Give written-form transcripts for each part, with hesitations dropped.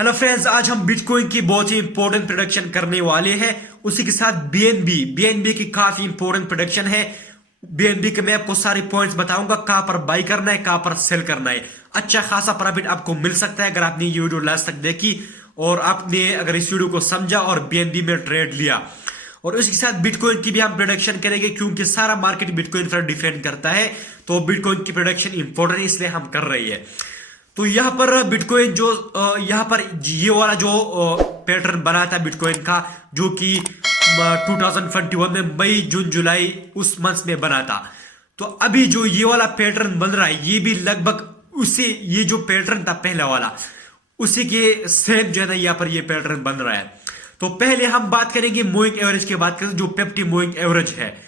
Hello friends, आज हम bitcoin की बहुत ही इंपॉर्टेंट प्रोडक्शन करने वाले हैं। उसी के साथ बीएनबी की काफी इंपॉर्टेंट प्रोडक्शन है। बीएनबी के मैं आपको सारे पॉइंट्स बताऊंगा, कहां पर बाई करना है, कहां पर सेल करना है। अच्छा खासा प्रॉफिट आपको मिल सकता है अगर आपने ये वीडियो लास्ट तक देखी और आपने अगर इस वीडियो को समझा और बीएनबी में ट्रेड लिया। और उसके साथ बिटकॉइन की भी हम प्रोडक्शन करेंगे, क्योंकि सारा मार्केट बिटकॉइन पर डिपेंड करता है। तो बिटकॉइन की प्रोडक्शन इंपॉर्टेंट है, इसलिए हम कर रही है। तो यहाँ पर बिटकॉइन जो यहाँ पर ये वाला जो पैटर्न बना था बिटकॉइन का, जो कि 2021 में मई जून जुलाई उस मंथ में बना था। तो अभी जो ये वाला पैटर्न बन रहा है, ये भी लगभग उसी, ये जो पैटर्न था पहला वाला, उसी के सेम जो है ना यहाँ पर ये पैटर्न बन रहा है। तो पहले हम बात करेंगे मूविंग एवरेज की बात करें, जो 50 मूविंग एवरेज है।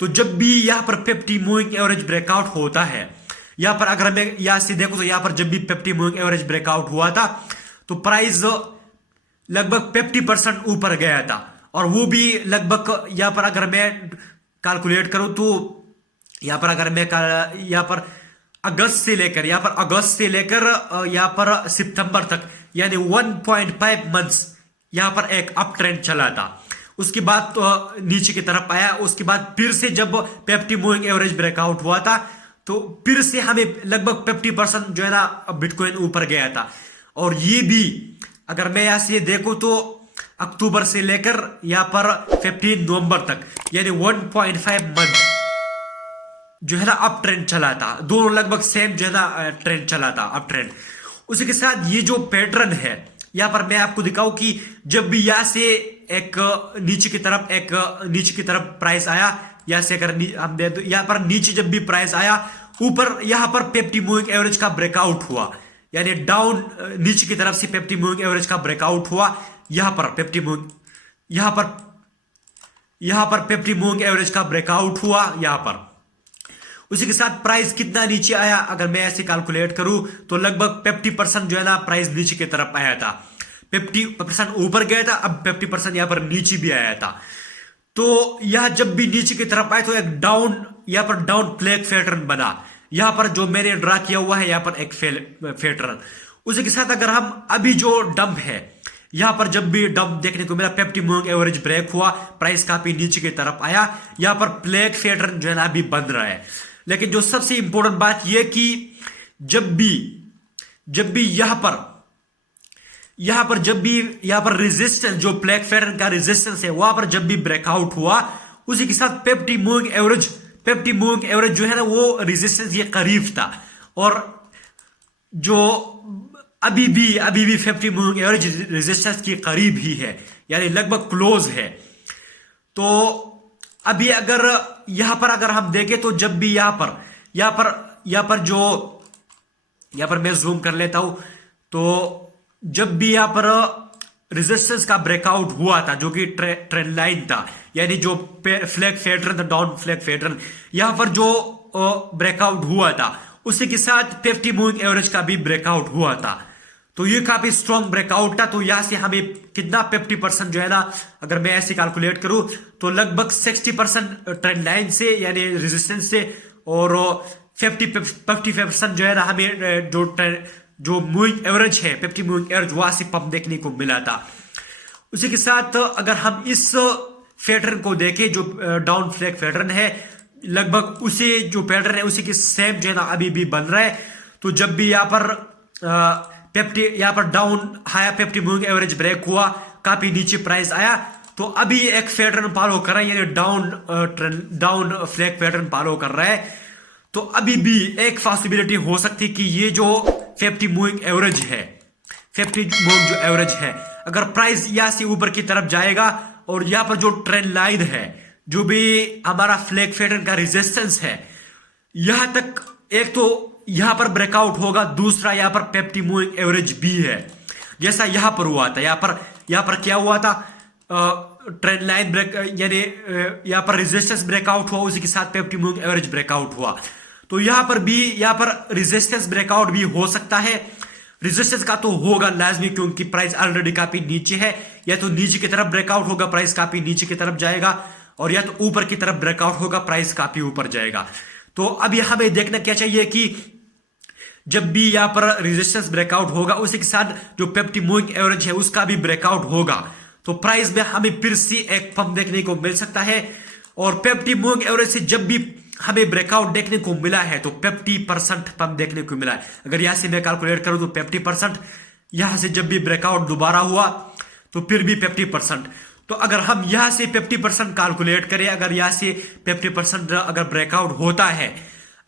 तो जब भी यहाँ पर 50 मूविंग एवरेज ब्रेकआउट होता है, यहां पर अगर मैं यहां से देखूं तो यहां पर जब भी 50 मूविंग एवरेज ब्रेकआउट हुआ था तो प्राइस लगभग 50% ऊपर गया था। और वो भी लगभग यहां पर अगर मैं कैलकुलेट करूं तो यहां पर अगर मैं यहां पर अगस्त से लेकर यहां पर सितंबर तक, यानी 1.5 मंथ्स यहां पर एक अप ट्रेंड चला था। उसके बाद तो नीचे की तरफ आया। उसके बाद फिर से जब 50 मूविंग एवरेज ब्रेकआउट हुआ था तो फिर से हमें लगभग 50% जो है ना बिटकॉइन ऊपर गया था। और ये भी अगर मैं यहां से देखूं तो अक्टूबर से लेकर यहां पर 15 नवंबर तक, यानी 1.5 मंथ जो है ना अप ट्रेंड चला था। दोनों लगभग सेम जो है ना ट्रेंड चला था, अप ट्रेंड। उसी के साथ ये जो पैटर्न है, यहां पर मैं आपको दिखाऊं कि जब भी यहां से एक नीचे की तरफ प्राइस आया, यहां से अगर हम दे दो, यहां पर नीचे जब भी प्राइस आया, ऊपर यहां पर 50 मूविंग एवरेज का ब्रेकआउट हुआ, यानी डाउन नीचे की तरफ से 50 मूविंग एवरेज का ब्रेकआउट हुआ। यहां पर 50 मूविंग एवरेज का ब्रेकआउट हुआ यहां पर। उसी के साथ प्राइस कितना नीचे आया, अगर मैं ऐसे कैलकुलेट करूं तो लगभग 50% जो है ना प्राइस नीचे की तरफ आया था। 50% ऊपर गया था, अब 50% यहां पर नीचे भी आया था। तो यह जब भी नीचे की तरफ आए तो एक यहां पर डाउन फ्लैग पैटर्न बना। यहां पर जो मैंने ड्रा किया हुआ है, यहां पर एक पैटर्न। उसी के साथ अगर हम अभी जो डंप है, यहां पर जब भी डंप देखने को मिला, 50 मूविंग एवरेज ब्रेक हुआ, प्राइस काफी नीचे की तरफ आया, यहां पर फ्लैग पैटर्न जो है ना अभी बन रहा है। लेकिन जो सबसे इंपॉर्टेंट बात यह कि जब भी यहां पर रेजिस्टेंस, जो ब्लैक पैटर्न का रेजिस्टेंस है, वहां पर जब भी ब्रेकआउट हुआ, उसी के साथ 50 मूविंग एवरेज जो है ना वो रेजिस्टेंस ये करीब था। और जो अभी भी 50 मूविंग एवरेज रेजिस्टेंस के करीब ही है, यानी लगभग क्लोज है। तो अभी अगर यहां पर हम देखें तो जब भी यहां पर मैं जूम कर लेता हूं, तो जब भी यहां पर रेजिस्टेंस का ब्रेकआउट हुआ था, जो कि ट्रेंड लाइन था, यानी जो फ्लैग पैटर्न था, डाउन फ्लैग पैटर्न, यहां पर जो ब्रेकआउट हुआ था, उसी के साथ 50 मूविंग एवरेज का भी ब्रेकआउट हुआ था। तो ये काफी स्ट्रॉन्ग ब्रेकआउट था। तो यहां से हमें कितना 50% जो है ना, अगर मैं ऐसे कैलकुलेट करूं तो लगभग 60% ट्रेंड लाइन से, यानी रेजिस्टेंस से, और 50% जो है ना हमें जो मूविंग एवरेज है, 50 मूविंग एवरेज, वहां से पंप देखने को मिला था। उसी के साथ अगर हम इस पैटर्न को देखें, जो डाउन फ्लैग पैटर्न है, लगभग उसी जो पैटर्न है उसी के सेम जो है ना अभी भी बन रहा है। तो जब भी यहां पर डाउन हाया 50 मूविंग एवरेज ब्रेक हुआ, काफी नीचे प्राइस आया, तो अभी एक पैटर्न फॉलो कर रहा है, यानी डाउन फ्लैग पैटर्न फॉलो कर रहा है। तो अभी भी एक पॉसिबिलिटी हो सकती है कि ये जो 50 मूविंग एवरेज है, 50 मूविंग जो एवरेज है, अगर प्राइस यहां से ऊपर की तरफ जाएगा और यहां पर जो ट्रेंड लाइन है, जो भी हमारा फ्लैग पैटर्न का रेजिस्टेंस है, यहां तक एक तो यहां पर ब्रेकआउट होगा, दूसरा यहां पर 50 मूविंग एवरेज भी है, जैसा यहां पर हुआ था। यहां पर क्या हुआ था, ट्रेंड लाइन ब्रेक, यानी यहां पर रेजिस्टेंस ब्रेकआउट हुआ, उसी के साथ 50 मूविंग एवरेज ब्रेकआउट हुआ। तो यहां पर रेजिस्टेंस ब्रेकआउट भी हो सकता है। रेजिस्टेंस का तो होगा लाजमी, क्योंकि प्राइस ऑलरेडी काफी नीचे है। या तो नीचे की तरफ ब्रेकआउट होगा, प्राइस काफी नीचे की तरफ जाएगा, और या तो ऊपर की तरफ ब्रेकआउट होगा, प्राइस काफी ऊपर जाएगा। तो अब यहां हमें देखना क्या चाहिए कि जब भी यहाँ पर रेजिस्टेंस ब्रेकआउट होगा उसी के साथ जो 50 मूविंग एवरेज है उसका भी ब्रेकआउट होगा, तो प्राइस में हमें फिर से एक पंप देखने को मिल सकता है। और 50 मूविंग एवरेज से जब भी हमें ब्रेकआउट देखने को मिला है तो 50% पंप देखने को मिला है। अगर यहां से मैं कैलकुलेट करूं तो 50%, यहां से जब भी ब्रेकआउट दोबारा हुआ तो फिर भी 50%। तो अगर हम यहां से 50% कैलकुलेट करें, अगर यहां से 50% अगर ब्रेकआउट होता है,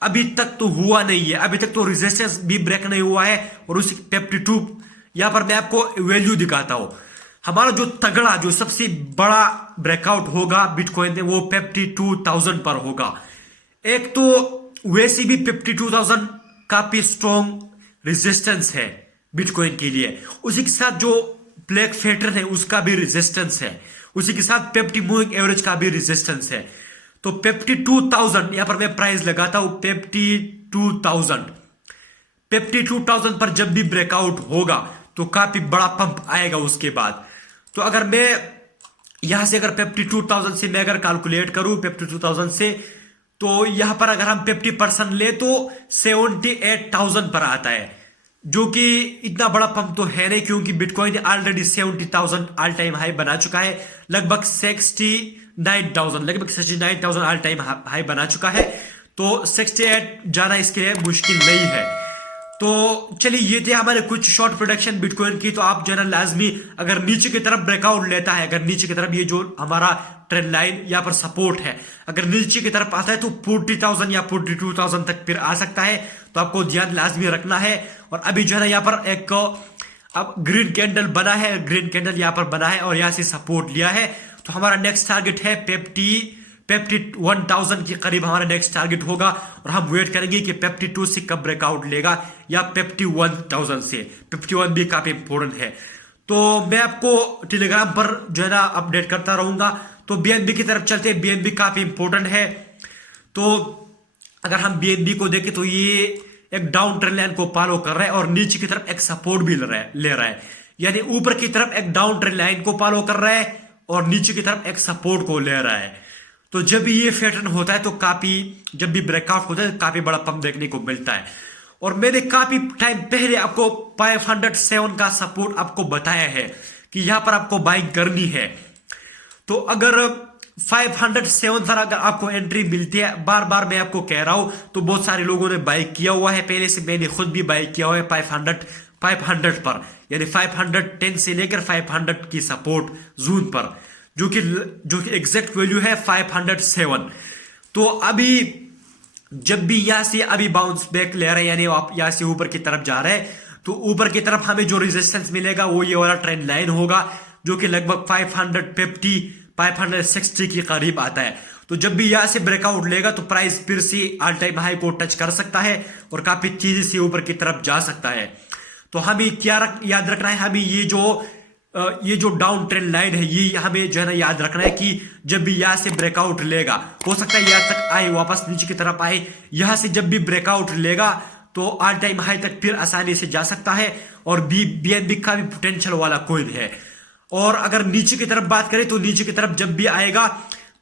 अभी तक तो हुआ नहीं है, अभी तक तो रेजिस्टेंस भी ब्रेक नहीं हुआ है। और उस 52 यहां पर मैं आपको वैल्यू दिखाता हूं, हमारा जो तगड़ा जो सबसे बड़ा ब्रेकआउट होगा बिटकॉइन में वो 52,000 पर होगा। एक तो वैसे भी 52,000 काफी स्ट्रॉन्ग रेजिस्टेंस है बिटकॉइन के लिए, उसी के साथ जो ब्लैक फैक्टर है उसका भी रेजिस्टेंस है, उसी के साथ 50 मूविंग एवरेज का भी रेजिस्टेंस है। तो 52,000 यहां पर मैं प्राइस लगाता हूं 52,000 पर जब भी ब्रेकआउट होगा तो काफी बड़ा पंप आएगा उसके बाद। तो अगर मैं यहां से अगर 52,000 से मैं अगर कैलकुलेट करूं 52,000 से, तो यहां पर अगर हम 50% ले तो 78,000 पर आता है, जो कि इतना बड़ा पंप तो है नहीं, क्योंकि bitcoin already 70,000 all time high बना चुका है, लगभग 69,000 ऑल टाइम हाई बना चुका है। तो 68 जाना इसके लिए मुश्किल नहीं है। तो चलिए ये थे हमारे कुछ शॉर्ट प्रोडक्शन बिटकॉइन की। तो आप जो है ना लाजमी अगर नीचे की तरफ ब्रेकआउट लेता है, अगर नीचे की तरफ ये जो हमारा ट्रेंड लाइन यहाँ पर सपोर्ट है, अगर नीचे की तरफ आता है तो 40,000 या 42,000 तक फिर आ सकता है, तो आपको ध्यान लाजमी रखना है। और अभी जो है ना यहाँ पर एक अब ग्रीन कैंडल बना है, ग्रीन कैंडल यहाँ पर बना है और यहाँ से सपोर्ट लिया है, तो हमारा नेक्स्ट टारगेट है 51,000 के करीब हमारा नेक्स्ट टारगेट होगा। और हम वेट करेंगे कि 52 से कब ब्रेकआउट लेगा या 51,000 से। 51 भी काफी इंपॉर्टेंट है। तो मैं आपको टेलीग्राम पर जो है ना अपडेट करता रहूंगा। तो बीएनबी की तरफ चलते हैं, बीएनबी काफी इंपॉर्टेंट है। तो अगर हम बीएनबी को देखें तो ये एक डाउन ट्रेंड लाइन को फॉलो कर रहा है और नीचे की तरफ एक सपोर्ट भी ले रहा है, यानी ऊपर की तरफ एक डाउन ट्रेंड लाइन को फॉलो कर रहा है और नीचे की तरफ एक सपोर्ट को ले रहा है। तो जब भी ये पैटर्न होता है तो काफी, जब भी ब्रेकआउट होता है तो काफी बड़ा पंप देखने को मिलता है। और मैंने काफी टाइम पहले आपको 507 का सपोर्ट आपको बताया है कि यहां पर आपको बाइंग करनी है। तो अगर 507 पर अगर आपको एंट्री मिलती है, बार बार मैं आपको कह रहा हूं, तो बहुत सारे लोगों ने बाई किया हुआ है पहले से, मैंने खुद भी बाई किया हुआ है 500 पर, यानी 510 से लेकर 500 की सपोर्ट जोन पर, जो कि एग्जैक्ट वैल्यू है 507। तो अभी जब भी यहां से अभी बाउंस बैक ले रहे हैं, यानी आप यहां से ऊपर की तरफ जा रहे हैं, तो ऊपर की तरफ हमें जो रेजिस्टेंस मिलेगा वो ये वाला ट्रेंड लाइन होगा, जो कि लगभग 550-560 के करीब आता है। तो जब भी यहां से ब्रेकआउट लेगा तो प्राइस फिर से ऑल टाइम हाई को टच कर सकता है और काफी तेजी से ऊपर की तरफ जा सकता है। तो हमें क्या याद रखना है, हमें ये जो डाउन ट्रेंड लाइन है ये हमें जो है ना याद रखना है कि जब भी यहां से ब्रेकआउट लेगा, हो सकता है यहां तक आए, वापस नीचे की तरफ आए, यहां से जब भी ब्रेकआउट लेगा तो ऑल टाइम हाई तक फिर आसानी से जा सकता है। और बीएनबी का भी पोटेंशियल वाला कॉइन है। और अगर नीचे की तरफ बात करें तो नीचे की तरफ जब भी आएगा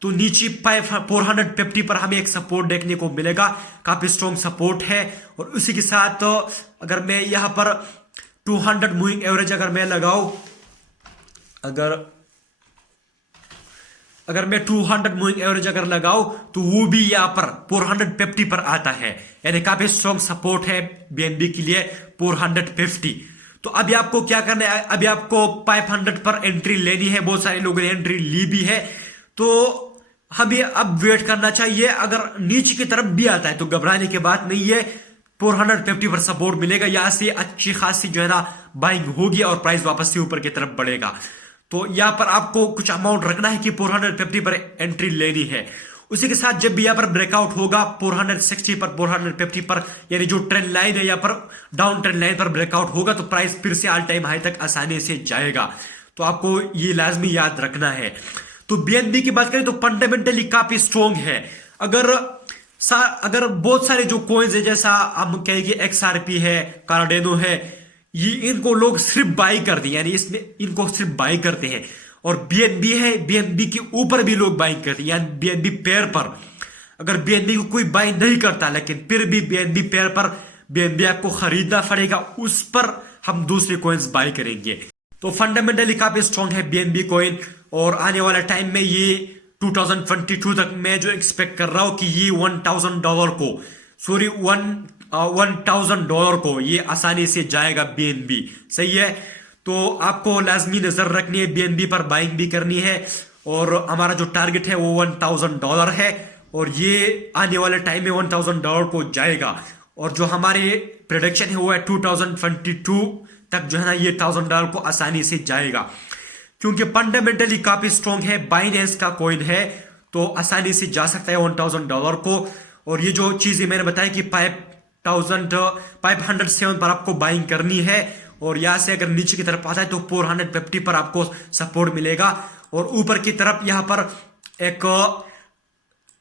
तो नीचे 450 पर हमें एक सपोर्ट देखने को मिलेगा, काफी स्ट्रॉन्ग सपोर्ट है। और उसी के साथ अगर मैं यहां पर 200 मूविंग एवरेज अगर मैं लगाऊं, अगर मैं 200 मूविंग एवरेज अगर लगाऊं तो वो भी यहां पर 450 पर आता है, यानी काफी स्ट्रॉन्ग सपोर्ट है बीएनबी के लिए 450। तो अभी आपको क्या करना है, अभी आपको 500 पर एंट्री लेनी है, बहुत सारे लोगों ने एंट्री ली भी है, तो हमें अब वेट करना चाहिए। अगर नीचे की तरफ भी आता है तो घबराने की बात नहीं है, 450 पर सपोर्ट मिलेगा, यहां से अच्छी खासी जो है ना बाइंग होगी और प्राइस वापस से ऊपर की तरफ बढ़ेगा। तो यहां पर आपको कुछ अमाउंट रखना है कि 450 पर एंट्री लेनी है। उसी के साथ जब भी यहां पर ब्रेकआउट होगा 460 पर, 450 पर, यानी जो ट्रेंड लाइन है यहां पर डाउन ट्रेंड लाइन पर ब्रेकआउट होगा तो प्राइस फिर से ऑल टाइम हाई तक आसानी से जाएगा। तो आपको ये लाजमी याद रखना है। तो बीएनबी की बात करें तो फंडामेंटली काफी स्ट्रॉन्ग है। अगर बहुत सारे जो कॉइन्स है, जैसा हम कहेंगे XRP है, कार्डेनो है, ये इनको लोग सिर्फ बाई करते हैं, यानी इसमें इनको सिर्फ बाई करते हैं। और बीएनबी है, बीएनबी के ऊपर भी लोग बाइंग करते हैं, यानी बीएनबी पेयर पर। अगर बीएनबी को कोई बाई नहीं करता लेकिन फिर भी बीएनबी पेयर पर बीएनबी आपको खरीदना पड़ेगा, उस पर हम दूसरे कॉइन्स बाय करेंगे। तो फंडामेंटली काफी स्ट्रॉन्ग है बीएनबी कॉइन, और आने वाला टाइम में ये 2022 तक मैं जो एक्सपेक्ट कर रहा हूं कि ये $1,000 को, सॉरी $1,000 को ये आसानी से जाएगा बीएनबी। सही है, तो आपको लाजमी नजर रखनी है, बीएनबी पर बाइंग भी करनी है, और हमारा जो टारगेट है वो $1,000 है, और ये आने वाले टाइम में $1,000 को जाएगा। और जो हमारे प्रोडक्शन है वो है 2022 तक जो है ना ये $1,000 को आसानी से जाएगा, क्योंकि फंडामेंटली काफी स्ट्रॉन्ग है, बाइनेंस का कॉइन है, तो आसानी से जा सकता है $1,000 को। और ये जो चीजें मैंने बताया कि 507 पर आपको बाइंग करनी है, और यहां से अगर नीचे की तरफ आता है तो 450 पर आपको सपोर्ट मिलेगा, और ऊपर की तरफ यहां पर एक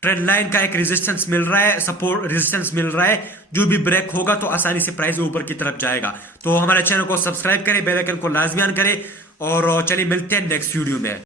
ट्रेंड लाइन का एक रेजिस्टेंस मिल रहा है, सपोर्ट रेजिस्टेंस मिल रहा है, जो भी ब्रेक होगा तो आसानी से प्राइस ऊपर की तरफ जाएगा। तो हमारे चैनल को सब्सक्राइब करें, बेल आइकन को लाजमी ऑन करें, और चलिए मिलते हैं नेक्स्ट वीडियो में।